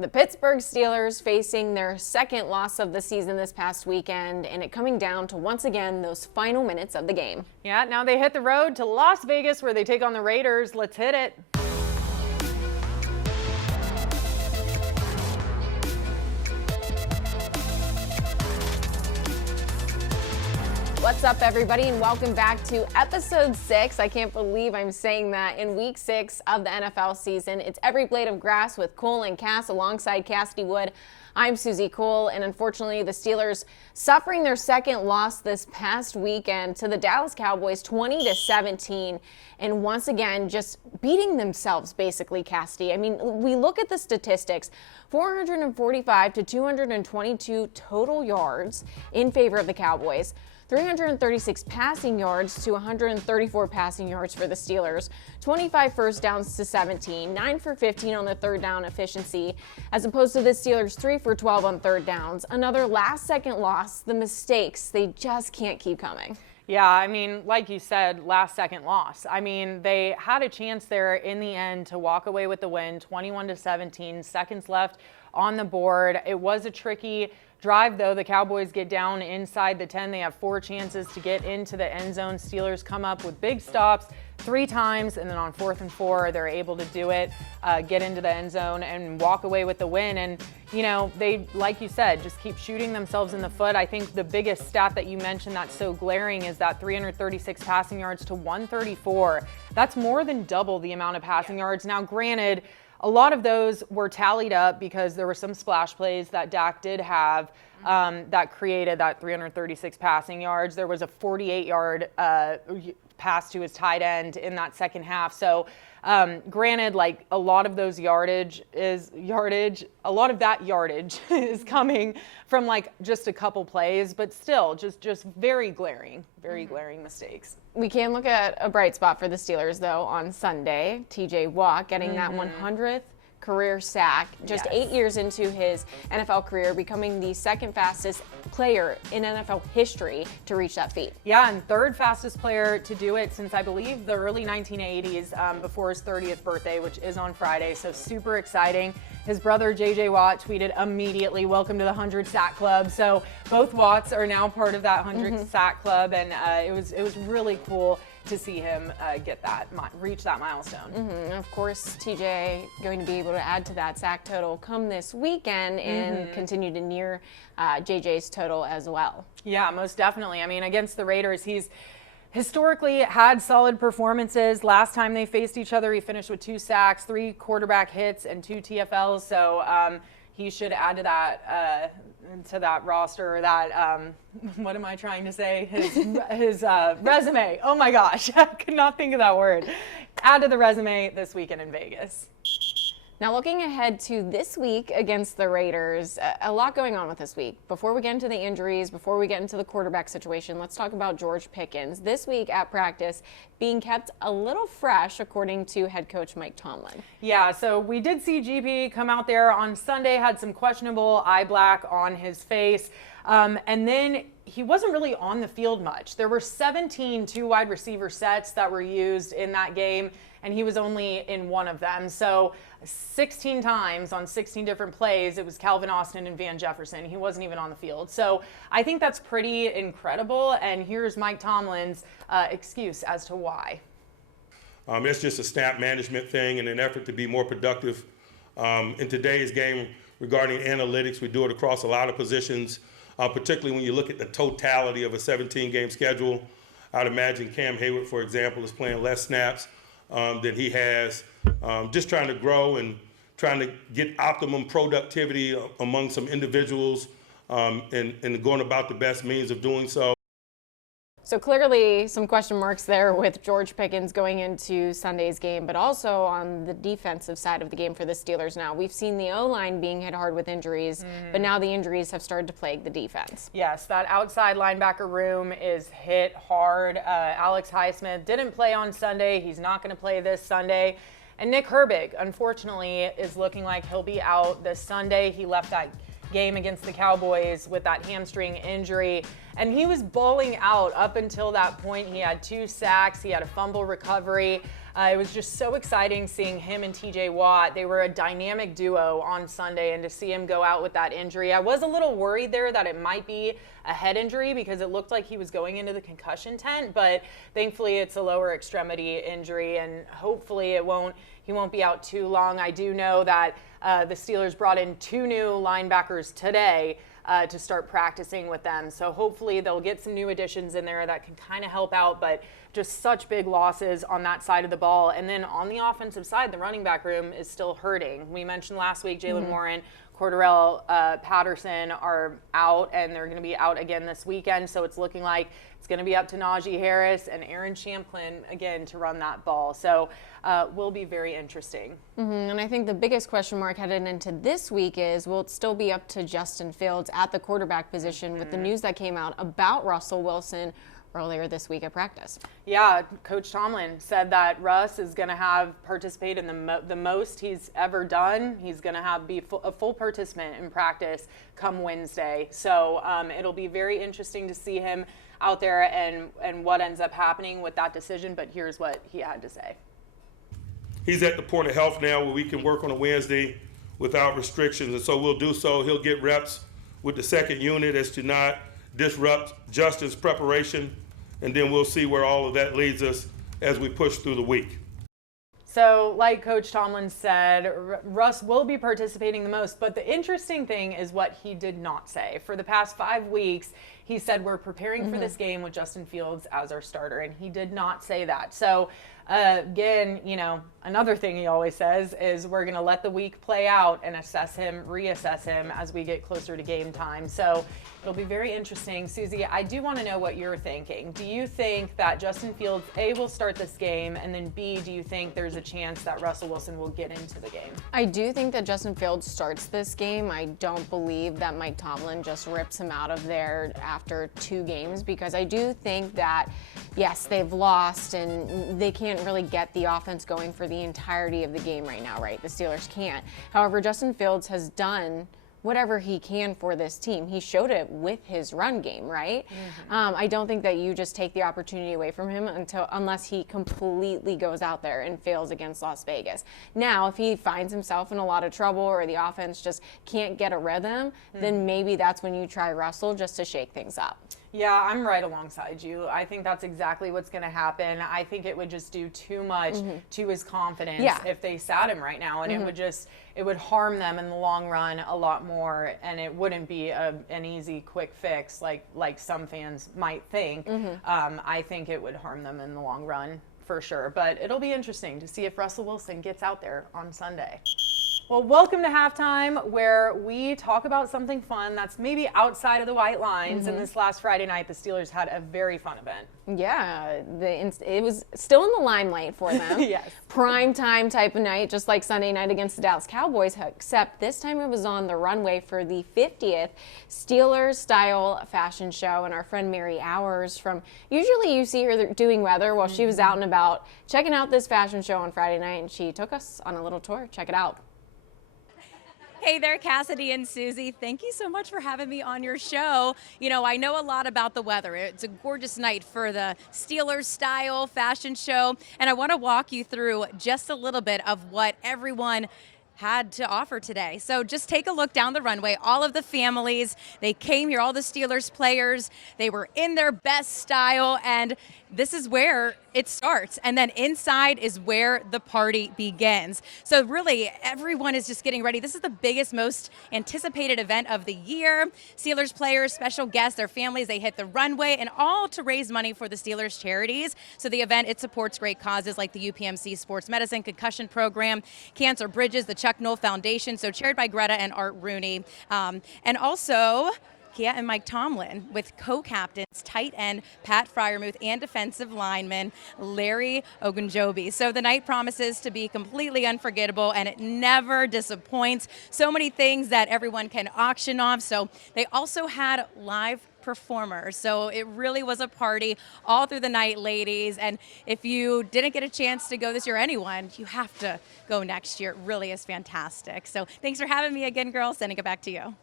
The Pittsburgh Steelers facing their second loss of the season this past weekend, and it coming down to, once again, those final minutes of the game. Yeah, now they hit the road to Las Vegas where they take on the Raiders. Let's hit it. What's up, everybody, and welcome back to episode 6. I can't believe I'm saying that. In week 6 of the NFL season, it's Every Blade of Grass with Cole and Cass alongside Cassidy Wood. I'm Suzie Cole, and unfortunately, the Steelers suffering their second loss this past weekend to the Dallas Cowboys, 20-17, and once again, just beating themselves, basically, Cassidy. I mean, we look at the statistics, 445 to 222 total yards in favor of the Cowboys. 336 passing yards to 134 passing yards for the Steelers, 25 first downs to 17, 9 for 15 on the third down efficiency, as opposed to the Steelers 3 for 12 on third downs. Another last-second loss. The mistakes, they just can't keep coming. Yeah, I mean, like you said, last-second loss. I mean, they had a chance there in the end to walk away with the win, 21-17, seconds left on the board. It was a tricky drive, though. The Cowboys get down inside the 10. They have 4 chances to get into the end zone. Steelers come up with big stops 3 times, and then on 4th and 4, they're able to do it, get into the end zone and walk away with the win. And, you know, they, like you said, just keep shooting themselves in the foot. I think the biggest stat that you mentioned that's so glaring is that 336 passing yards to 134. That's more than double the amount of passing yards. Now, granted, a lot of those were tallied up because there were some splash plays that Dak did have that created that 336 passing yards. There was a 48-yard pass to his tight end in that second half. So granted, like a lot of those yardage, a lot of that yardage is coming from like just a couple plays, but still just very glaring mistakes. We can look at a bright spot for the Steelers, though, on Sunday. TJ Watt getting that 100th career sack, just 8 years into his NFL career, becoming the second fastest player in NFL history to reach that feat. Yeah, and third fastest player to do it since, I believe, the early 1980s, before his 30th birthday, which is on Friday, so super exciting. His brother, J.J. Watt, tweeted immediately, "Welcome to the 100 sack club." So both Watts are now part of that 100 sack club, and it was really cool to see him reach that milestone. Of course, TJ going to be able to add to that sack total come this weekend and continue to near JJ's total as well. Yeah, most definitely. I mean, against the Raiders, he's historically had solid performances. Last time they faced each other, he finished with 2 sacks, 3 quarterback hits, and 2 TFLs. So he should add to that roster, or that what am I trying to say? His resume. Oh my gosh, I could not think of that word. Add to the resume this weekend in Vegas. Now, looking ahead to this week against the Raiders, a lot going on with this week. Before we get into the injuries, before we get into the quarterback situation, let's talk about George Pickens. This week at practice, being kept a little fresh, according to head coach Mike Tomlin. Yeah, so we did see GP come out there on Sunday, had some questionable eye black on his face, and then he wasn't really on the field much. There were 17 wide receiver sets that were used in that game, and he was only in one of them. So 16 times on 16 different plays, it was Calvin Austin and Van Jefferson. He wasn't even on the field. So I think that's pretty incredible. And here's Mike Tomlin's excuse as to why. It's just a snap management thing and an effort to be more productive. In today's game, regarding analytics, we do it across a lot of positions, particularly when you look at the totality of a 17-game schedule. I'd imagine Cam Hayward, for example, is playing less snaps than he has, just trying to grow and trying to get optimum productivity among some individuals and going about the best means of doing so. So clearly some question marks there with George Pickens going into Sunday's game, but also on the defensive side of the game for the Steelers now. We've seen the O-line being hit hard with injuries, but now the injuries have started to plague the defense. Yes, that outside linebacker room is hit hard. Alex Highsmith didn't play on Sunday. He's not going to play this Sunday. And Nick Herbig, unfortunately, is looking like he'll be out this Sunday. He left that game against the Cowboys with that hamstring injury, and he was balling out up until that point. He had 2 sacks, he had a fumble recovery. It was just so exciting seeing him and TJ Watt. They were a dynamic duo on Sunday, and to see him go out with that injury, I was a little worried there that it might be a head injury because it looked like he was going into the concussion tent, but thankfully it's a lower extremity injury, and hopefully he won't be out too long. I do know that the Steelers brought in 2 new linebackers today to start practicing with them. So hopefully they'll get some new additions in there that can kind of help out, but just such big losses on that side of the ball. And then on the offensive side, the running back room is still hurting. We mentioned last week Jalen Warren, Cordarrelle Patterson are out, and they're going to be out again this weekend. So it's looking like it's going to be up to Najee Harris and Aaron Champlin again to run that ball. So will be very interesting. And I think the biggest question mark headed into this week is, will it still be up to Justin Fields at the quarterback position with the news that came out about Russell Wilson earlier this week at practice? Yeah, Coach Tomlin said that Russ is going to have participated in the most he's ever done. He's going to be a full participant in practice come Wednesday. So it'll be very interesting to see him out there and what ends up happening with that decision. But here's what he had to say. He's at the point of health now where we can work on a Wednesday without restrictions, and so we'll do so. He'll get reps with the second unit as to not disrupt Justin's preparation, and then we'll see where all of that leads us as we push through the week. So like Coach Tomlin said, Russ will be participating the most, but the interesting thing is what he did not say. For the past 5 weeks, he said we're preparing for this game with Justin Fields as our starter, and he did not say that. So again, another thing he always says is we're going to let the week play out and reassess him as we get closer to game time. So it'll be very interesting. Suzie, I do want to know what you're thinking. Do you think that Justin Fields, A, will start this game, and then B, do you think there's a chance that Russell Wilson will get into the game? I do think that Justin Fields starts this game. I don't believe that Mike Tomlin just rips him out of there after 2 games, because I do think that, yes, they've lost and they can't really get the offense going for the entirety of the game right now, right? The Steelers can't. However, Justin Fields has done whatever he can for this team. He showed it with his run game, right? I don't think that you just take the opportunity away from him unless he completely goes out there and fails against Las Vegas. Now, if he finds himself in a lot of trouble or the offense just can't get a rhythm, then maybe that's when you try Russell just to shake things up. Yeah, I'm right alongside you. I think that's exactly what's going to happen. I think it would just do too much to his confidence if they sat him right now, and it would harm them in the long run a lot more, and it wouldn't be an easy, quick fix like some fans might think. I think it would harm them in the long run for sure. But it'll be interesting to see if Russell Wilson gets out there on Sunday. Well, welcome to Halftime, where we talk about something fun that's maybe outside of the white lines. And this last Friday night, the Steelers had a very fun event. Yeah, it was still in the limelight for them. Yes. Prime time type of night, just like Sunday night against the Dallas Cowboys, except this time it was on the runway for the 50th Steelers-style fashion show. And our friend Mary Hours usually you see her doing weather, while she was out and about checking out this fashion show on Friday night, and she took us on a little tour. Check it out. Hey there, Cassidy and Suzie. Thank you so much for having me on your show. I know a lot about the weather. It's a gorgeous night for the Steelers style fashion show, and I want to walk you through just a little bit of what everyone had to offer today. So just take a look down the runway. All of the families, they came here, all the Steelers players, they were in their best style, and this is where it starts. And then inside is where the party begins. So really, everyone is just getting ready. This is the biggest, most anticipated event of the year. Steelers players, special guests, their families, they hit the runway, and all to raise money for the Steelers charities. So the event, it supports great causes like the UPMC Sports Medicine Concussion Program, Cancer Bridges, the Chuck Knoll Foundation, so chaired by Greta and Art Rooney. And also, Kia and Mike Tomlin with co-captains, tight end Pat Fryermuth, and defensive lineman Larry Ogunjobi. So the night promises to be completely unforgettable, and it never disappoints. So many things that everyone can auction off. So they also had live performers. So it really was a party all through the night, ladies. And if you didn't get a chance to go this year, anyone, you have to go next year. It really is fantastic. So thanks for having me again, girls. Sending it back to you.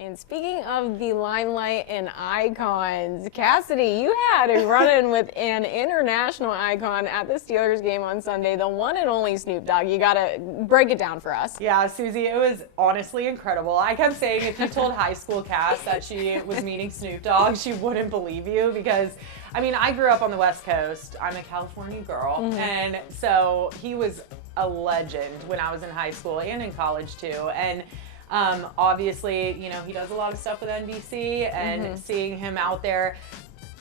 And speaking of the limelight and icons, Cassidy, you had a run-in with an international icon at the Steelers game on Sunday, the one and only Snoop Dogg. You got to break it down for us. Yeah, Suzie, it was honestly incredible. I kept saying if you told high school Cass that she was meeting Snoop Dogg, she wouldn't believe you because, I mean, I grew up on the West Coast. I'm a California girl. And so he was a legend when I was in high school and in college too. And obviously, you know, he does a lot of stuff with NBC and seeing him out there.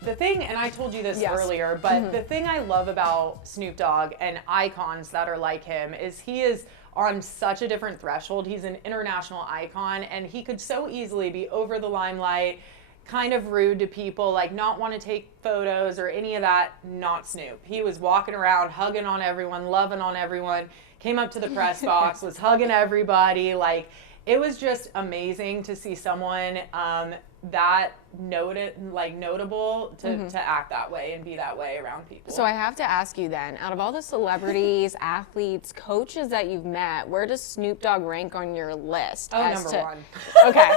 The thing, and I told you this earlier, but the thing I love about Snoop Dogg and icons that are like him is he is on such a different threshold. He's an international icon and he could so easily be over the limelight, kind of rude to people, like not want to take photos or any of that. Not Snoop. He was walking around, hugging on everyone, loving on everyone, came up to the press box, was hugging everybody. Like, it was just amazing to see someone that notable to act that way and be that way around people. So I have to ask you then, out of all the celebrities, athletes, coaches that you've met, where does Snoop Dogg rank on your list? Oh, number one. Okay.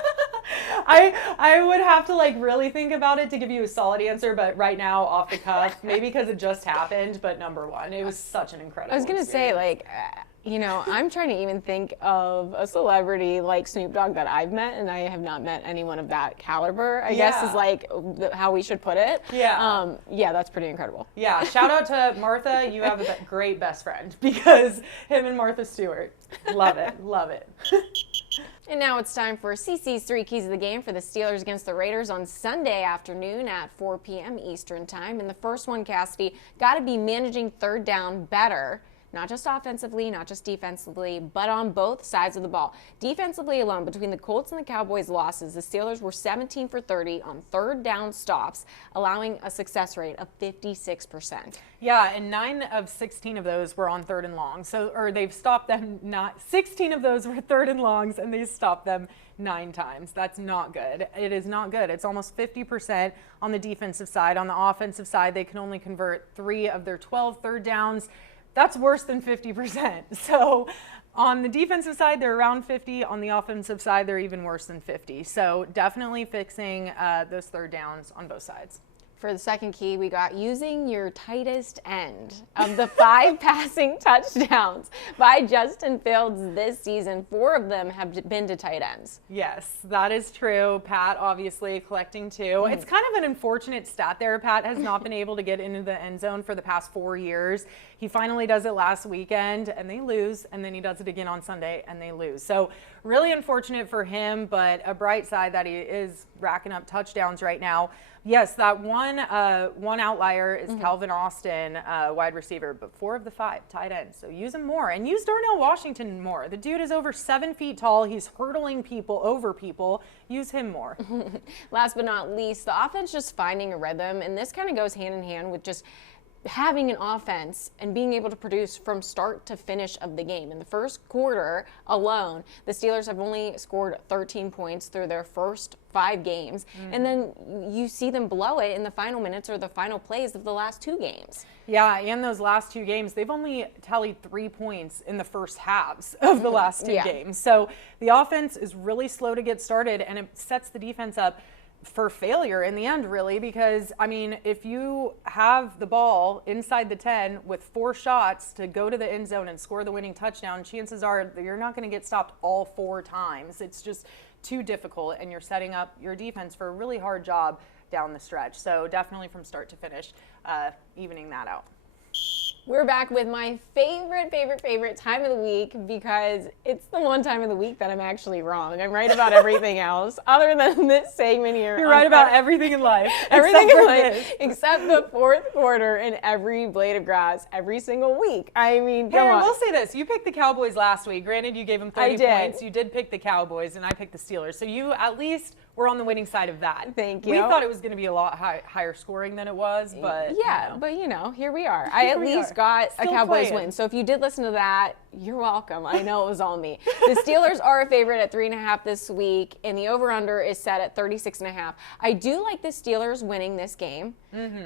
I would have to like really think about it to give you a solid answer, but right now off the cuff, maybe because it just happened, but number one. It was such an incredible I was going to say, like, you know, I'm trying to even think of a celebrity like Snoop Dogg that I've met, and I have not met anyone of that caliber, I guess is like how we should put it. Yeah. Yeah, that's pretty incredible. Yeah, shout out to Martha. You have a great best friend because him and Martha Stewart. Love it. Love it. And now it's time for CC's 3 keys of the game for the Steelers against the Raiders on Sunday afternoon at 4 p.m. Eastern time. And the first one, Cassidy, got to be managing third down better. Not just offensively, not just defensively, but on both sides of the ball. Defensively alone, between the Colts and the Cowboys losses, the Steelers were 17 for 30 on third down stops, allowing a success rate of 56%. Yeah, and 9 of 16 of those were on third and long. So, or they've stopped them 16 of those were third and longs, and they stopped them 9 times. That's not good. It is not good. It's almost 50% on the defensive side. On the offensive side, they can only convert 3 of their 12 third downs. That's worse than 50%. So on the defensive side, they're around 50. On the offensive side, they're even worse than 50. So definitely fixing those third downs on both sides. For the second key, we got using your tightest end. Of the 5 passing touchdowns by Justin Fields this season, 4 of them have been to tight ends. Yes, that is true. Pat obviously collecting 2. It's kind of an unfortunate stat there. Pat has not been able to get into the end zone for the past 4 years. He finally does it last weekend and they lose, and then he does it again on Sunday and they lose. So really unfortunate for him, but a bright side that he is racking up touchdowns right now. Yes, that one outlier is Calvin Austin, wide receiver, but 4 of the 5 tight ends. So use him more and use Darnell Washington more. The dude is over 7 feet tall. He's hurdling people over people. Use him more. Last but not least, the offense just finding a rhythm, and this kind of goes hand in hand with just having an offense and being able to produce from start to finish of the game. In the first quarter alone, the Steelers have only scored 13 points through their first 5 games. And then you see them blow it in the final minutes or the final plays of the last 2 games. Yeah, and those last 2 games, they've only tallied 3 points in the first halves of the last 2 games. So the offense is really slow to get started, and it sets the defense up for failure in the end, really, because, I mean, if you have the ball inside the 10 with 4 shots to go to the end zone and score the winning touchdown, chances are that you're not going to get stopped all 4 times. It's just too difficult, and you're setting up your defense for a really hard job down the stretch. So definitely from start to finish, evening that out. We're back with my favorite time of the week, because it's the one time of the week that I'm actually wrong. I'm right about everything else other than this segment here. You're right about everything in life. Everything in life except the fourth quarter and every blade of grass every single week. I mean, come on. I will say this. You picked the Cowboys last week. Granted, you gave them 30 points. You did pick the Cowboys, and I picked the Steelers. So you at least were on the winning side of that. Thank you. We thought it was going to be a lot higher scoring than it was, but yeah, but you know, here we are. I at least got a Cowboys win. So if you did listen to that, You're welcome. I know it was all me. The Steelers are a favorite at 3.5 this week, and the over-under is set at 36.5. I do like the Steelers winning this game,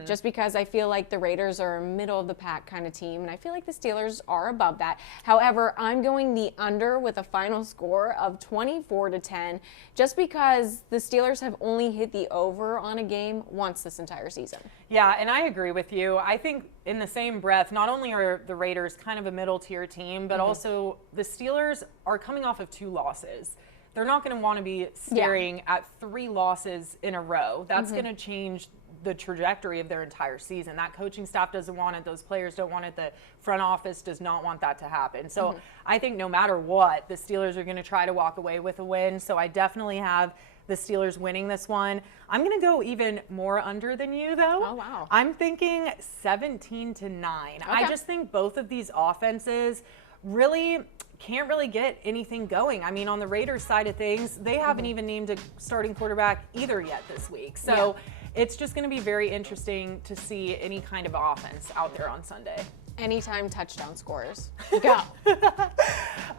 just because I feel like the Raiders are a middle-of-the-pack kind of team, and I feel like the Steelers are above that. However, I'm going the under with a final score of 24-10, just because the Steelers have only hit the over on a game once this entire season. Yeah, and I agree with you. I think in the same breath, not only are the Raiders kind of a middle-tier team, but also the Steelers are coming off of 2 losses. They're not going to want to be staring at 3 losses in a row. That's going to change the trajectory of their entire season. That coaching staff doesn't want it. Those players don't want it. The front office does not want that to happen. So I think no matter what, the Steelers are going to try to walk away with a win. So I definitely have the Steelers winning this one. I'm going to go even more under than you, though. Oh, wow. I'm thinking 17-9. I just think both of these offenses really can't really get anything going. I mean, on the Raiders side of things, they haven't even named a starting quarterback either yet this week. So it's just going to be very interesting to see any kind of offense out there on Sunday. Anytime touchdown scores. Go.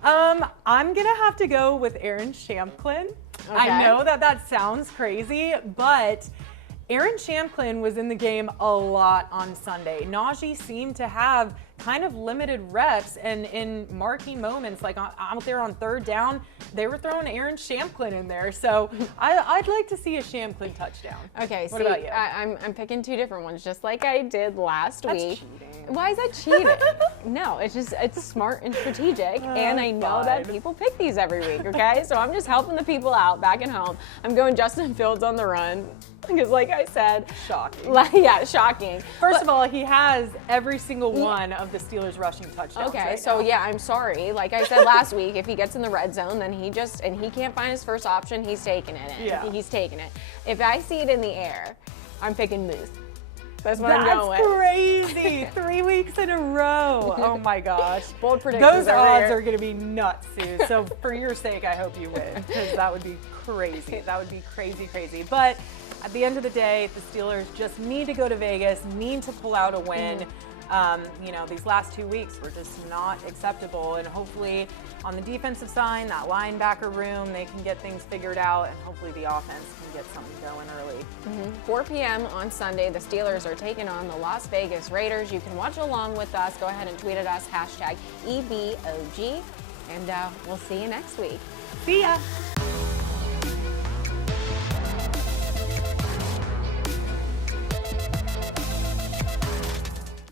I'm going to have to go with Aaron Shamklin. Okay. I know that sounds crazy, but Aaron Shamklin was in the game a lot on Sunday. Najee seemed to have kind of limited reps, and in marquee moments, like out there on 3rd down, they were throwing Aaron Shamklin in there. So I'd like to see a Shamklin touchdown. Okay, what about you? I'm picking 2 different ones, just like I did last week. Cheating. Why is that cheating? No, it's smart and strategic, and I know that people pick these every week, okay? So I'm just helping the people out back at home. I'm going Justin Fields on the run, because like I said, Shocking. Yeah, shocking. First of all, he has every single one of the Steelers rushing touchdowns. Okay, right so now. yeah, I'm sorry. Like I said last week, if he gets in the red zone, then he can't find his first option, he's taking it in. Yeah. He's taking it. If I see it in the air, I'm picking Moose. That's what I'm going with. That's crazy. 3 weeks in a row. Oh my gosh. Bold predictions Those odds are going to be nuts, Sue. So for your sake, I hope you win, because that would be crazy. That would be crazy. But at the end of the day, the Steelers just need to go to Vegas, need to pull out a win. These last 2 weeks were just not acceptable, and hopefully on the defensive side, that linebacker room, they can get things figured out, and hopefully the offense can get something going early. 4 p.m. on Sunday, the Steelers are taking on the Las Vegas Raiders. You can watch along with us. Go ahead and tweet at us, #EBOG, and we'll see you next week. See ya.